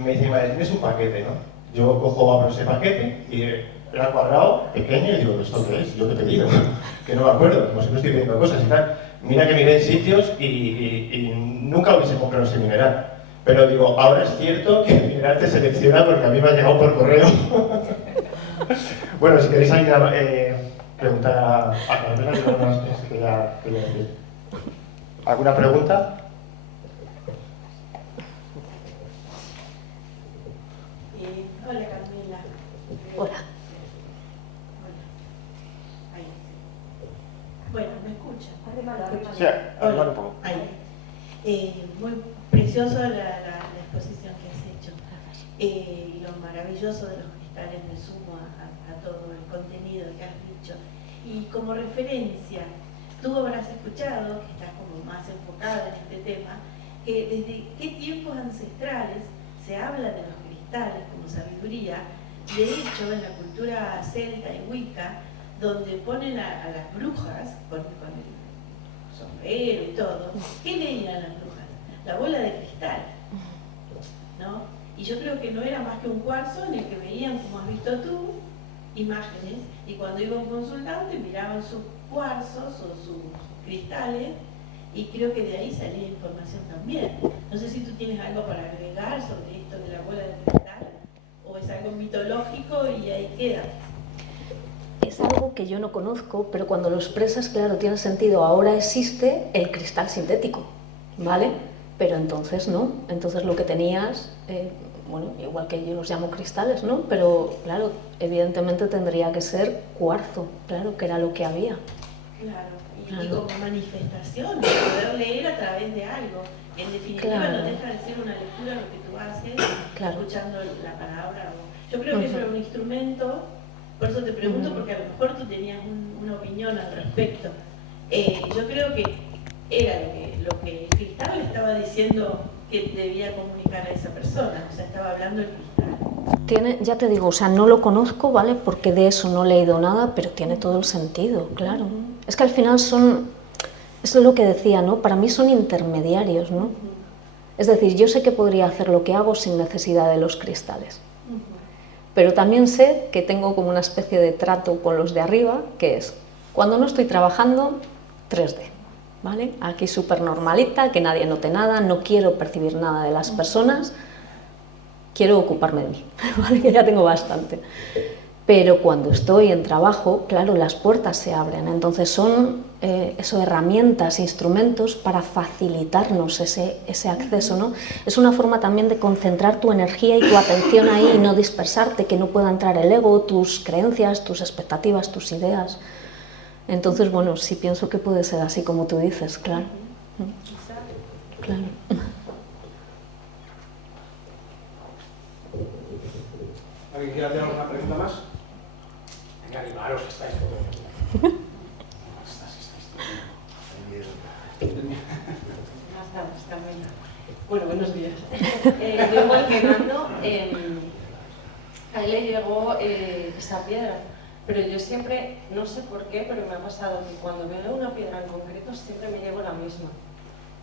Me dice, madre, tienes un paquete, ¿no? Yo abro ese paquete y era cuadrado, pequeño, y digo, ¿esto qué es? Yo te he pedido, que no me acuerdo, como siempre estoy pidiendo cosas y tal. Mira que miré en sitios y nunca hubiese comprado ese mineral. Pero digo, ahora es cierto que el mineral te selecciona porque a mí me ha llegado por correo. Bueno, si queréis preguntar a Carolina, yo no sé si quería decir. ¿Alguna pregunta? Hola Camila. Hola. Ahí. Bueno, ¿me escuchan? Sí, hablar un poco. Ahí. Muy precioso la exposición que has hecho. Y lo maravilloso de los cristales me sumo a todo el contenido que has dicho. Y como referencia, tú habrás escuchado, que estás como más enfocada en este tema, que desde qué tiempos ancestrales se habla de los cristales como sabiduría. De hecho, en la cultura celta y wicca, donde ponen a las brujas con el sombrero y todo, ¿qué leían las brujas? La bola de cristal, ¿no? Y yo creo que no era más que un cuarzo en el que veían, como has visto tú, imágenes, y cuando iba un consultante miraban sus cuarzos o sus cristales, y creo que de ahí salía información también. No sé si tú tienes algo para agregar sobre esto de la bola de cristal, o es algo mitológico y ahí queda. Es algo que yo no conozco, pero cuando lo expresas, claro, tiene sentido. Ahora existe el cristal sintético, ¿vale? Pero entonces no. Entonces lo que tenías, bueno, igual que yo los llamo cristales, ¿no? Pero claro, evidentemente tendría que ser cuarzo, claro, que era lo que había. Claro, y como manifestación, de poder leer a través de algo. En definitiva, Claro. no deja de ser una lectura lo que tú haces, Claro. escuchando la palabra. Yo creo que eso era un instrumento. Por eso te pregunto, porque a lo mejor tú tenías una opinión al respecto. Yo creo que era lo que el cristal le estaba diciendo que debía comunicar a esa persona. O sea, estaba hablando el cristal. Ya te digo, o sea, no lo conozco, ¿vale? Porque de eso no he leído nada, pero tiene todo el sentido, claro. Es que al final eso es lo que decía, ¿no? Para mí son intermediarios, ¿no? Es decir, yo sé que podría hacer lo que hago sin necesidad de los cristales. Pero también sé que tengo como una especie de trato con los de arriba, que es, cuando no estoy trabajando, 3D, ¿vale? Aquí súper normalita, que nadie note nada, no quiero percibir nada de las personas, quiero ocuparme de mí, ¿vale? Que ya tengo bastante. Pero cuando estoy en trabajo, claro, las puertas se abren, entonces son herramientas, instrumentos para facilitarnos ese acceso, ¿no? Es una forma también de concentrar tu energía y tu atención ahí y no dispersarte, que no pueda entrar el ego, tus creencias, tus expectativas, tus ideas. Entonces, bueno, sí pienso que puede ser así como tú dices, claro. Claro. ¿Alguien quiere hacer alguna pregunta más? Venga, animaros, que estáis todos. Buenas tardes, Carmela. Bueno, buenos días. Yo igual que Nando, a él le llegó esa piedra, pero yo siempre, no sé por qué, pero me ha pasado que cuando veo una piedra en concreto siempre me llevo la misma.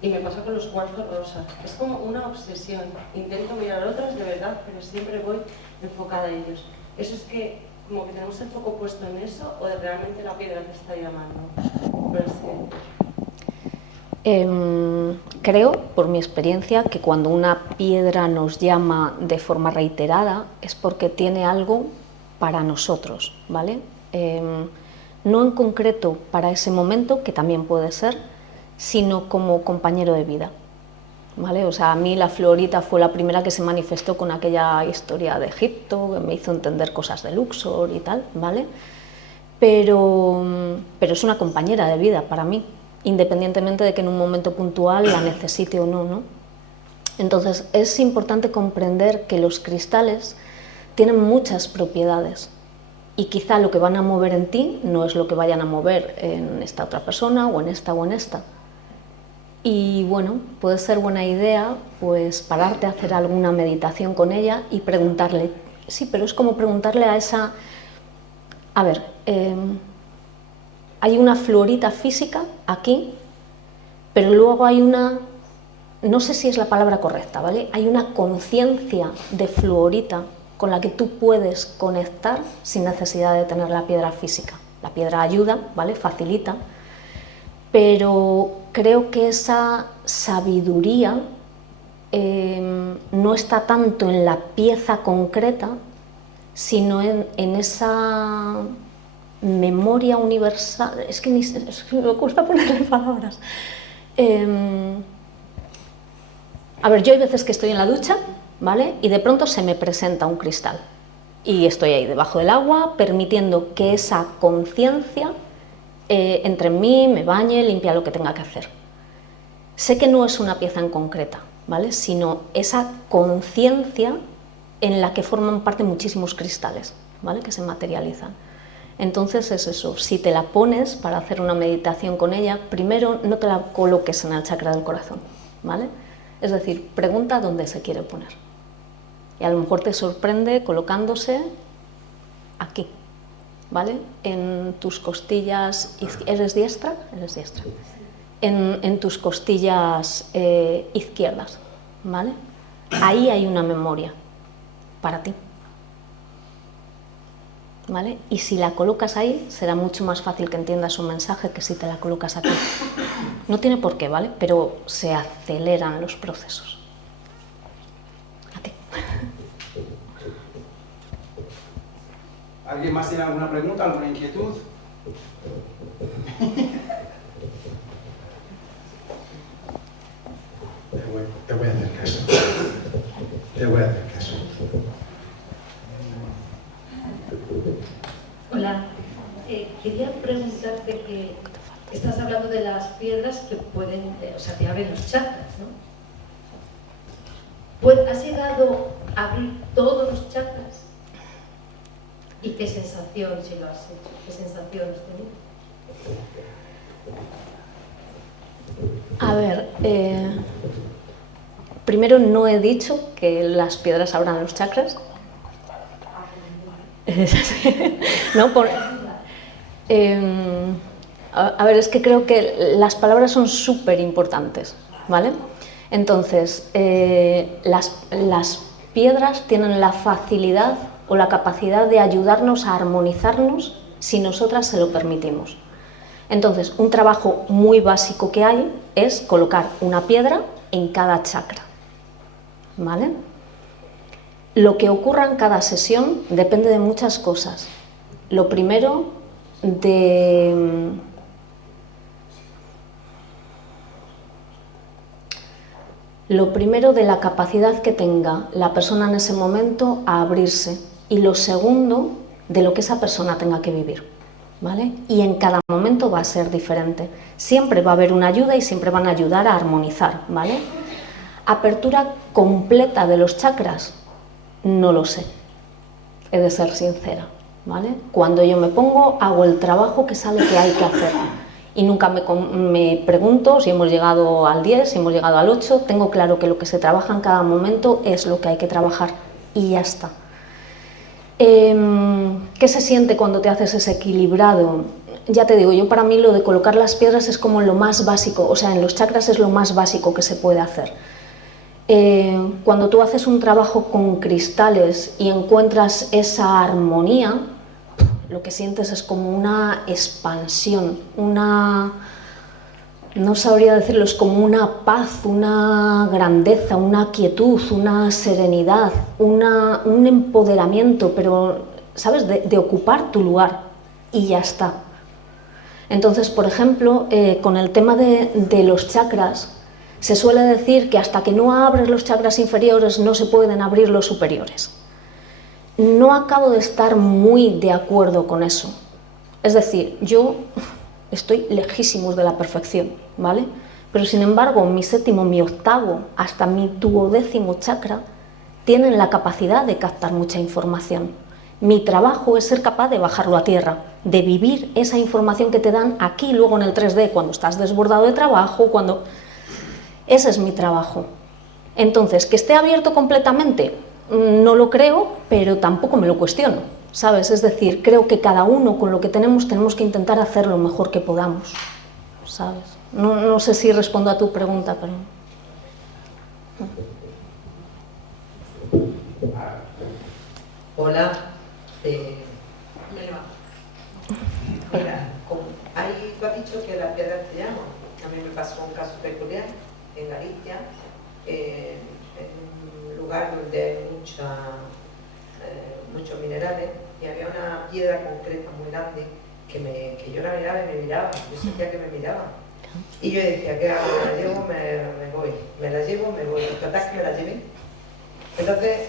Y me pasa con los cuarzos rosas. Es como una obsesión. Intento mirar otras de verdad, pero siempre voy enfocada en ellos. Eso es que, como que tenemos el foco puesto en eso, o de realmente la piedra te está llamando. Pero sí. Creo, por mi experiencia, que cuando una piedra nos llama de forma reiterada es porque tiene algo para nosotros, ¿vale? No en concreto para ese momento, que también puede ser, sino como compañero de vida, ¿vale? O sea, a mí la fluorita fue la primera que se manifestó con aquella historia de Egipto, que me hizo entender cosas de Luxor y tal, ¿vale? Pero es una compañera de vida para mí, independientemente de que en un momento puntual la necesite o no, ¿no? Entonces es importante comprender que los cristales tienen muchas propiedades, y quizá lo que van a mover en ti no es lo que vayan a mover en esta otra persona o en esta o en esta. Y bueno, puede ser buena idea pues pararte a hacer alguna meditación con ella y preguntarle, sí, pero es como preguntarle a esa, a ver, hay una fluorita física aquí, pero luego hay una, no sé si es la palabra correcta, ¿vale? Hay una conciencia de fluorita con la que tú puedes conectar sin necesidad de tener la piedra física. La piedra ayuda, ¿vale? Facilita, pero creo que esa sabiduría no está tanto en la pieza concreta, sino en esa memoria universal. Es que me cuesta ponerle palabras. A ver, yo hay veces que estoy en la ducha, ¿vale? Y de pronto se me presenta un cristal y estoy ahí debajo del agua permitiendo que esa conciencia entre en mí, me bañe, limpia lo que tenga que hacer. Sé que no es una pieza en concreta, ¿vale? Sino esa conciencia en la que forman parte muchísimos cristales, ¿vale? Que se materializan. Entonces es eso, si te la pones para hacer una meditación con ella, primero no te la coloques en el chakra del corazón, ¿vale? Es decir, pregunta dónde se quiere poner. Y a lo mejor te sorprende colocándose aquí, ¿vale? En tus costillas, ¿eres diestra? Eres diestra. En tus costillas izquierdas, ¿vale? Ahí hay una memoria para ti, ¿vale? Y si la colocas ahí, será mucho más fácil que entiendas su mensaje que si te la colocas aquí. No tiene por qué, ¿vale? Pero se aceleran los procesos. A ti. ¿Alguien más tiene alguna pregunta, alguna inquietud? Te voy a hacer caso. Te voy a hacer caso. Hola, quería preguntarte que estás hablando de las piedras que pueden, o sea, te abren los chakras, ¿no? Pues, ¿has llegado a abrir todos los chakras? ¿Y qué sensación, si lo has hecho? ¿Qué sensación has tenido? A ver, primero no he dicho que las piedras abran los chakras. No, a ver, es que creo que las palabras son súper importantes, ¿vale? Entonces, las piedras tienen la facilidad o la capacidad de ayudarnos a armonizarnos si nosotras se lo permitimos. Entonces, un trabajo muy básico que hay es colocar una piedra en cada chakra, ¿vale? Lo que ocurra en cada sesión depende de muchas cosas. Lo primero, de la capacidad que tenga la persona en ese momento a abrirse, y lo segundo, de lo que esa persona tenga que vivir, ¿vale? Y en cada momento va a ser diferente. Siempre va a haber una ayuda y siempre van a ayudar a armonizar, ¿vale? Apertura completa de los chakras, no lo sé, he de ser sincera, ¿vale? Cuando yo me pongo, hago el trabajo que sale que hay que hacer y nunca me pregunto si hemos llegado al 10, si hemos llegado al 8, tengo claro que lo que se trabaja en cada momento es lo que hay que trabajar y ya está. ¿Qué se siente cuando te haces ese equilibrado? Ya te digo, yo para mí lo de colocar las piedras es como lo más básico, o sea, en los chakras es lo más básico que se puede hacer. Cuando tú haces un trabajo con cristales y encuentras esa armonía, lo que sientes es como una expansión, no sabría decirlo, es como una paz, una grandeza, una quietud, una serenidad, un empoderamiento, pero, ¿sabes?, de ocupar tu lugar y ya está. Entonces, por ejemplo, con el tema de los chakras, se suele decir que hasta que no abres los chakras inferiores no se pueden abrir los superiores. No acabo de estar muy de acuerdo con eso. Es decir, yo estoy lejísimos de la perfección, ¿vale? Pero sin embargo, mi séptimo, mi octavo, hasta mi duodécimo chakra tienen la capacidad de captar mucha información. Mi trabajo es ser capaz de bajarlo a tierra, de vivir esa información que te dan aquí, luego en el 3D, cuando estás desbordado de trabajo, cuando... Ese es mi trabajo. Entonces, ¿que esté abierto completamente? No lo creo, pero tampoco me lo cuestiono, ¿sabes? Es decir, creo que cada uno con lo que tenemos que intentar hacer lo mejor que podamos, ¿sabes? No sé si respondo a tu pregunta, pero... Hola. Mira, ahí tú has dicho que la piedra te llama. A mí me pasó un caso peculiar en Galicia, en un lugar donde hay muchos minerales, y había una piedra concreta muy grande que yo la miraba y me miraba, yo sentía que me miraba. Y yo decía, ¿qué hago? ¿Me la llevo? Me voy. ¿Me la llevo? Me voy. Total que me la llevé. Entonces,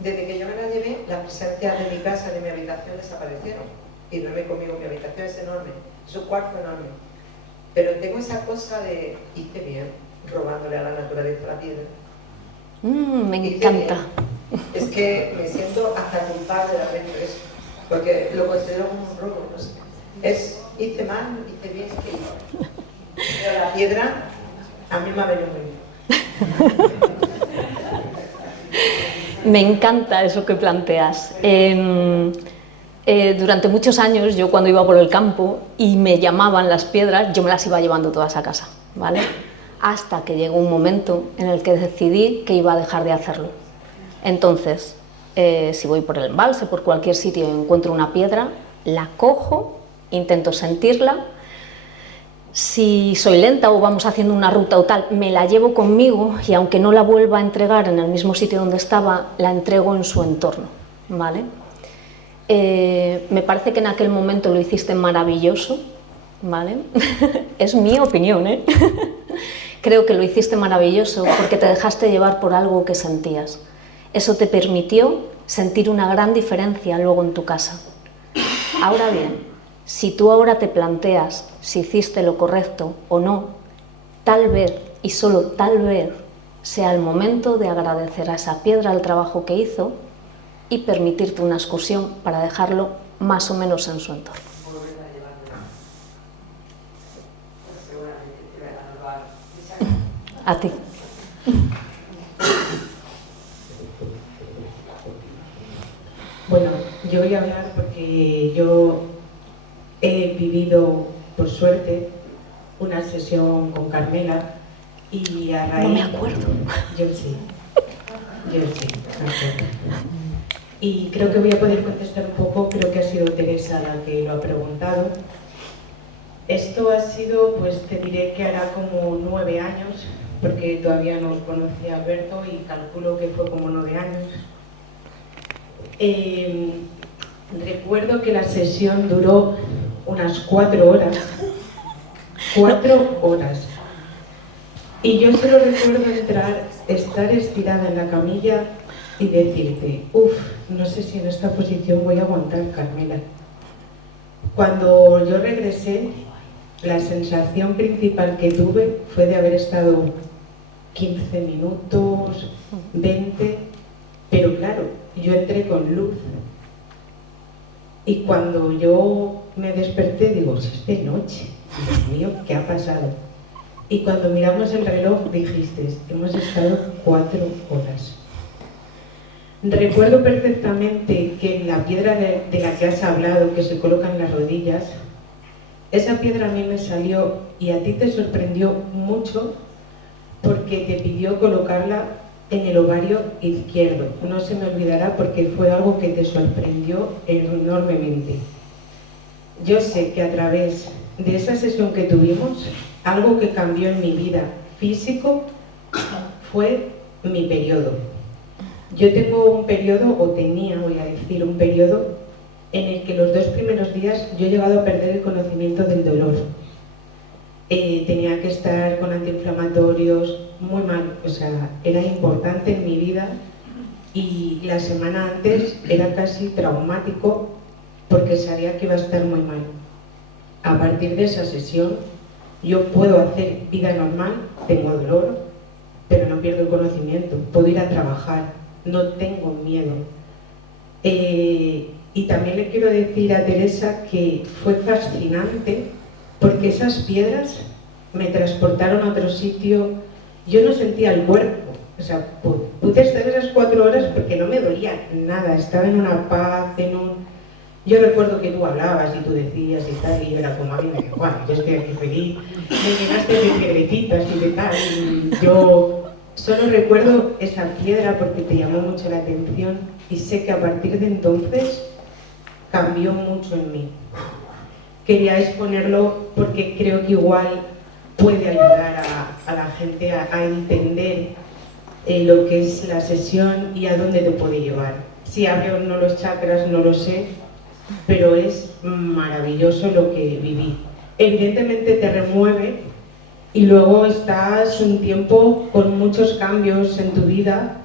desde que yo me la llevé, las presencias de mi casa, de mi habitación, desaparecieron. Y no me conmigo, mi habitación es enorme, es un cuarto enorme. Pero tengo esa cosa de, hice bien, robándole a la naturaleza la piedra. Me encanta. Es que me siento hasta culpable de haber hecho eso, porque lo considero como un robo, no sé. Hice mal, hice bien, es que hice. Pero la piedra a mí me ha venido muy bien. Me encanta eso que planteas. Durante muchos años, yo cuando iba por el campo y me llamaban las piedras, yo me las iba llevando todas a casa, ¿vale? Hasta que llegó un momento en el que decidí que iba a dejar de hacerlo. Entonces, si voy por el embalse, por cualquier sitio y encuentro una piedra, la cojo, intento sentirla. Si soy lenta o vamos haciendo una ruta o tal, me la llevo conmigo y aunque no la vuelva a entregar en el mismo sitio donde estaba, la entrego en su entorno, ¿vale? Me parece que en aquel momento lo hiciste maravilloso, ¿vale? Es mi opinión, ¿eh? Creo que lo hiciste maravilloso porque te dejaste llevar por algo que sentías. Eso te permitió sentir una gran diferencia luego en tu casa. Ahora bien, si tú ahora te planteas si hiciste lo correcto o no, tal vez, y solo tal vez, sea el momento de agradecer a esa piedra el trabajo que hizo y permitirte una excursión para dejarlo más o menos en su entorno. A ti. Bueno, yo voy a hablar porque yo he vivido, por suerte, una sesión con Carmela y a raíz... No me acuerdo. Yo sí, me acuerdo. Y creo que voy a poder contestar un poco, creo que ha sido Teresa la que lo ha preguntado. Esto ha sido, pues te diré que hará como 9 años, porque todavía no conocía a Alberto y calculo que fue como 9 años. Recuerdo que la sesión duró unas 4 horas. 4 horas. Y yo solo recuerdo estar estirada en la camilla y decirte, no sé si en esta posición voy a aguantar, Carmela. Cuando yo regresé, la sensación principal que tuve fue de haber estado 15 minutos, 20, pero claro, yo entré con luz. Y cuando yo me desperté, digo, es de noche, Dios mío, ¿qué ha pasado? Y cuando miramos el reloj, dijiste, hemos estado 4 horas. Recuerdo perfectamente que en la piedra de la que has hablado, que se coloca en las rodillas, esa piedra a mí me salió y a ti te sorprendió mucho porque te pidió colocarla en el ovario izquierdo. No se me olvidará porque fue algo que te sorprendió enormemente. Yo sé que a través de esa sesión que tuvimos, algo que cambió en mi vida físico fue mi periodo. Yo tengo un periodo, o tenía, voy a decir, un periodo en el que los 2 primeros días yo he llegado a perder el conocimiento del dolor. Tenía que estar con antiinflamatorios, muy mal, o sea, era importante en mi vida y la semana antes era casi traumático porque sabía que iba a estar muy mal. A partir de esa sesión yo puedo hacer vida normal, tengo dolor, pero no pierdo el conocimiento, puedo ir a trabajar, no tengo miedo. Y también le quiero decir a Teresa que fue fascinante porque esas piedras me transportaron a otro sitio. Yo no sentía el cuerpo, o sea, pude estar esas 4 horas porque no me dolía nada, estaba en una paz, Yo recuerdo que tú hablabas y tú decías y tal, y yo era como, a mí me da igual, yo estoy aquí feliz, me llenaste de piedrecitas y de tal, y yo solo recuerdo esa piedra porque te llamó mucho la atención y sé que a partir de entonces cambió mucho en mí. Quería exponerlo porque creo que igual puede ayudar a la gente a entender lo que es la sesión y a dónde te puede llevar. Si abre o no los chakras no lo sé, pero es maravilloso lo que viví. Evidentemente te remueve y luego estás un tiempo con muchos cambios en tu vida,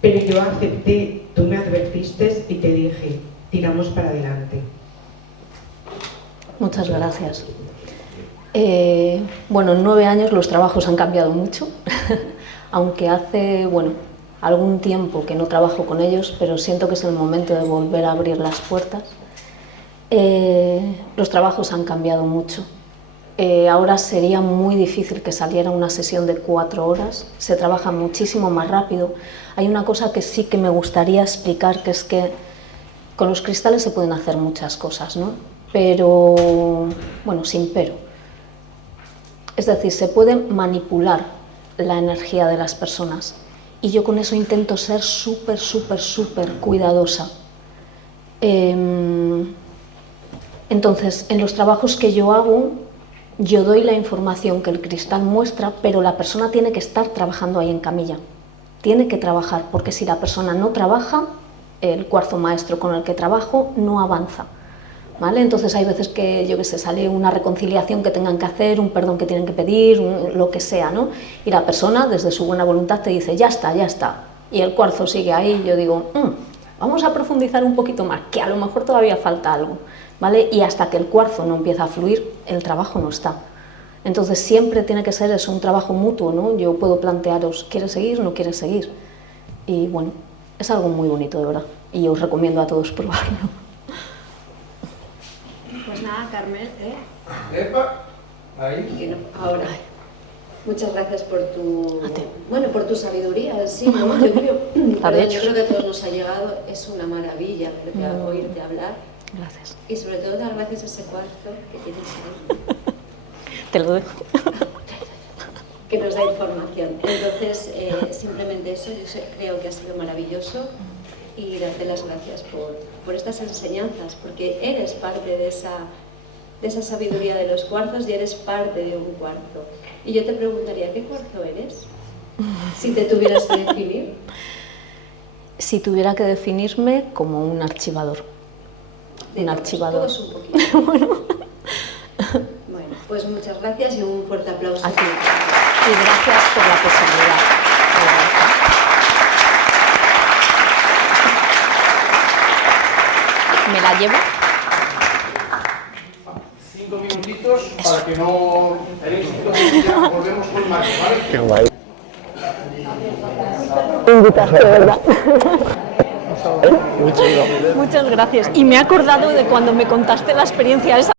pero yo acepté, tú me advertiste y te dije, tiramos para adelante. Muchas gracias. Bueno, en 9 años los trabajos han cambiado mucho, aunque hace, algún tiempo que no trabajo con ellos, pero siento que es el momento de volver a abrir las puertas. Los trabajos han cambiado mucho. Ahora sería muy difícil que saliera una sesión de 4 horas, se trabaja muchísimo más rápido. Hay una cosa que sí que me gustaría explicar, que es que con los cristales se pueden hacer muchas cosas, ¿no? Pero, sin pero. Es decir, se puede manipular la energía de las personas y yo con eso intento ser súper cuidadosa. Entonces, en los trabajos que yo hago, yo doy la información que el cristal muestra, pero la persona tiene que estar trabajando ahí en camilla. Tiene que trabajar, porque si la persona no trabaja, el cuarzo maestro con el que trabajo no avanza. ¿Vale? Entonces hay veces que, sale una reconciliación que tengan que hacer, un perdón que tienen que pedir, lo que sea, ¿no? Y la persona, desde su buena voluntad, te dice, ya está, y el cuarzo sigue ahí, y yo digo, vamos a profundizar un poquito más, que a lo mejor todavía falta algo, ¿vale? Y hasta que el cuarzo no empieza a fluir, el trabajo no está. Entonces siempre tiene que ser eso, un trabajo mutuo, ¿no? Yo puedo plantearos, ¿quieres seguir? ¿No quieres seguir? Y es algo muy bonito, de verdad, y os recomiendo a todos probarlo. Pues nada, Carmel, ¡Epa! Ahí. Ahora, muchas gracias por tu sabiduría, sí, ¿no? Yo creo que a todos nos ha llegado, es una maravilla oírte hablar. Gracias. Y sobre todo dar gracias a ese cuarzo que tienes ahí. Te lo dejo. Que nos da información. Entonces, simplemente eso, creo que ha sido maravilloso. Y darte las gracias por estas enseñanzas, porque eres parte de esa sabiduría de los cuarzos y eres parte de un cuarzo. Y yo te preguntaría, ¿qué cuarzo eres? Si te tuvieras que definir. Si tuviera que definirme como un archivador. Un archivador. Todos un poquito. Bueno, pues muchas gracias y un fuerte aplauso. A ti. Y gracias por la posibilidad. ¿Me la llevo? 5 minutitos para que no tenéis 5 minutos, ya volvemos con Mario, ¿vale? Qué guay. Me invitaste, de verdad. Muchas gracias. Y me he acordado de cuando me contaste la experiencia esa.